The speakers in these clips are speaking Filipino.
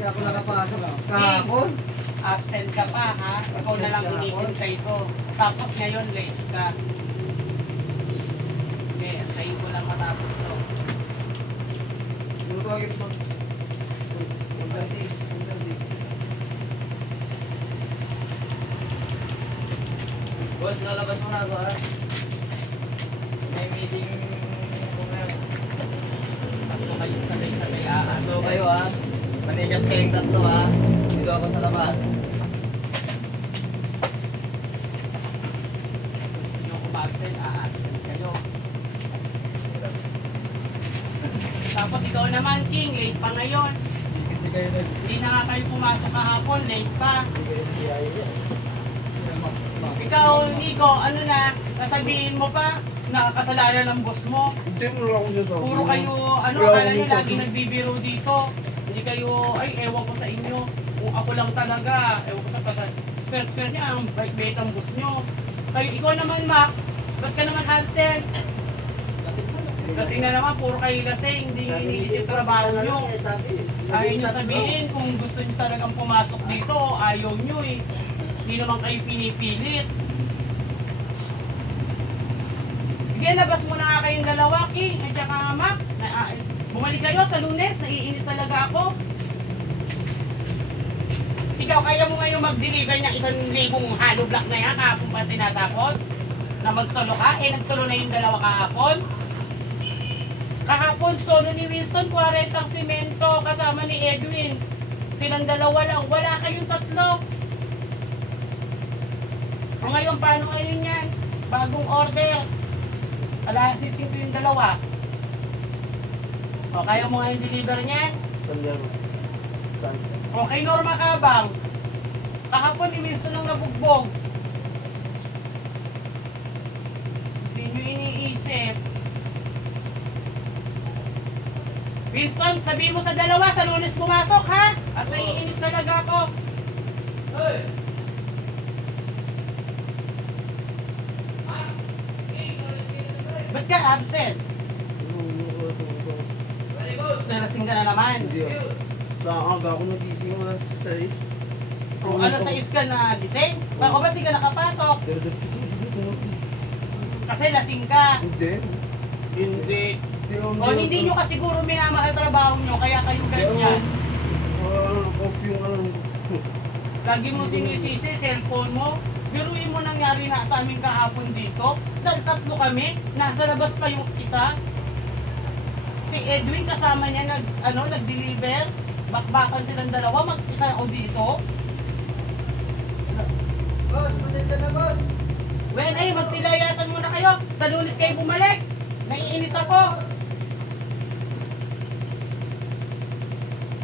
Hindi ako nakapasok kahapon. Absent ka pa, ha? Ikaw na lang hinihintay ko. Tapos ngayon, late ka. Okay, antayin ko lang matapos to. Ano tawagin mo? Boss, lalabas mo na ako ha. May meeting ko ngayon. Tatlo kayo sabay-sabay aan. Tatlo kayo ha. Manigas kayong tatlo ha. Dito ako sa labas. Yung umabsent, a-absent kayo. Tapos ikaw naman, King, late pa ngayon. Hindi kasi kayo Hindi na nga kayo pumasok kahapon, late pa. Ikaw, Nico, ano na, sasabihin mo pa, nakakasalanan ng boss mo. Hindi mo lang ako sasabihin. Puro kayo, ano, akala nyo lagi nagbibiro dito. Hindi kayo, ay, ewan ko sa inyo. Kung ako lang talaga, ewan ko sa pag-spare niya, ang bait-bait ang boss nyo. Kayo, ikaw naman, Mac, ba't ka naman absent? Kasi na naman, puro kayo lasing, hindi iniisip trabaho nyo. Ayaw nyo sabihin kung gusto nyo talagang pumasok dito, ayaw nyo eh. Hindi naman kayo pinipilit. Sige, labas mo na nga kayong dalawa, King, at saka Mac. Bumalik kayo sa Lunes, naiinis talaga ako. Ikaw, kaya mo ngayon mag-deliver ng 1,000 hollow block na yan, kahapon pa tinatapos? Na mag-solo ka? Eh, nag-solo na yung dalawa kahapon. Kahapon, solo ni Winston, 40 ang simento, kasama ni Edwin. Silang dalawa lang, wala kayong tatlo. O ngayon, paano ngayon yan? Bagong order. Ala, sisimpo yung dalawa. O, kaya mo ngayon deliver niyan? O, kay Norma Kabang. Kahapon, ni Winston ang nabugbog. Hindi nyo iniisip. Winston, sabihin mo sa dalawa, sa Lunes pumasok, ha? At naiinis talaga ako. Hey! Ba't ka absent? Nalasing ka na naman. Hindi ako. Sa aga ako nagising mo lang sa 6. Kung ano sa ka na gising? Bako ba't di ka nakapasok? Kasi lasing ka. Hindi. Hindi. O hindi nyo kasi siguro minamahal trabaho nyo, kaya kayo ganyan. Off yung ano. Lagi mo sinisisi, cellphone mo. Biruin mo nangyari na sa amin kahapon dito. Dahil tatlo kami, nasa labas pa yung isa. Si Edwin kasama niya nag-deliver. Bakbakan silang dalawa, mag-isa ako dito. Boss, pasensya na boss. Well, ay, magsilayasan muna kayo. Sa Lunes kayo bumalik. Naiinis ako.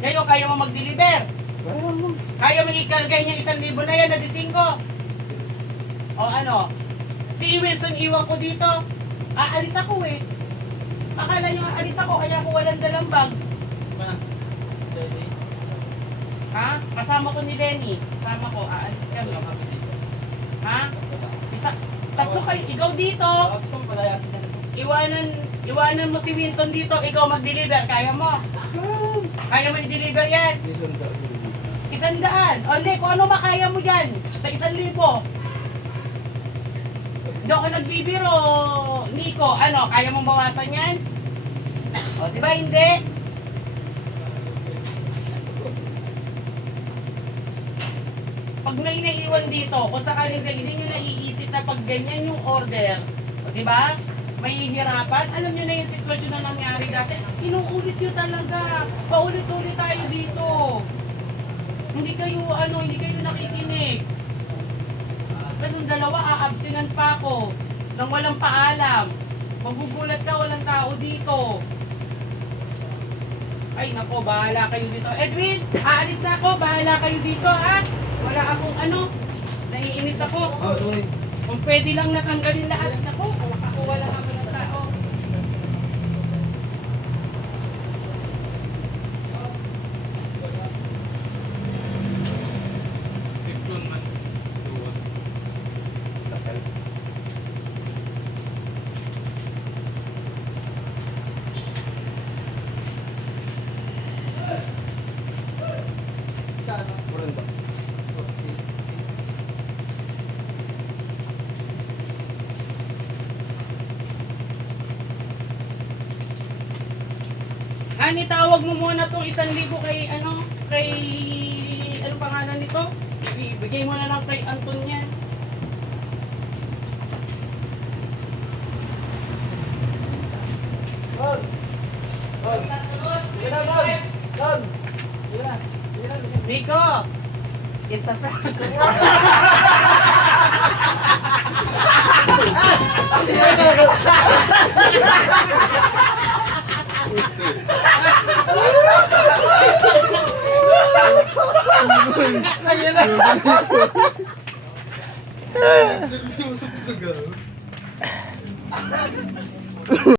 Kayo, kaya mo mag-deliver. Kaya mo ikargay niya 1,000 na yan na disingko. O ano? Si Wilson iwan ko dito. Aalis ako eh. Akala nyo aalis ako kaya ako walang dalang bag. Ha? Kasama ko ni Lenny. Kasama ko. Aalis kami. Ha? Tatlo kayo. Ikaw dito. Iwanan mo si Wilson dito. Ikaw mag-deliver. Kaya mo. Kaya mo i-deliver yan. 100. O hindi, kung ano makaya mo yan. Sa 1,000. Hindi ako nagbibiro, Nico. Ano, kaya mong bawasan yan? O, di ba hindi? Pag may naiiwan dito, kung sakaling hindi nyo naiisip na pag ganyan yung order, o, di ba? May hirapan. Alam nyo na yung sitwasyon na nangyari dati. Inuulit nyo talaga. Paulit-ulit tayo dito. Hindi kayo nakikinig. Ganun dalawa, aabsinan pa ako nang walang paalam. Magugulat ka, walang tao dito. Ay, nako, bahala kayo dito. Edwin, aalis na ako, bahala kayo dito, ha? Wala akong naiinis ako. Kung pwede lang natanggalin lahat, nako, wala ako ng tao. Ani, tawag mo muna tong 1,000 kay anong pangalan nito? Ibigay mo na lang kay Anton yan. Don! Don! Sige na, Don! Don! Sige na. Sige na. Nico, it's a prank. Ayun na.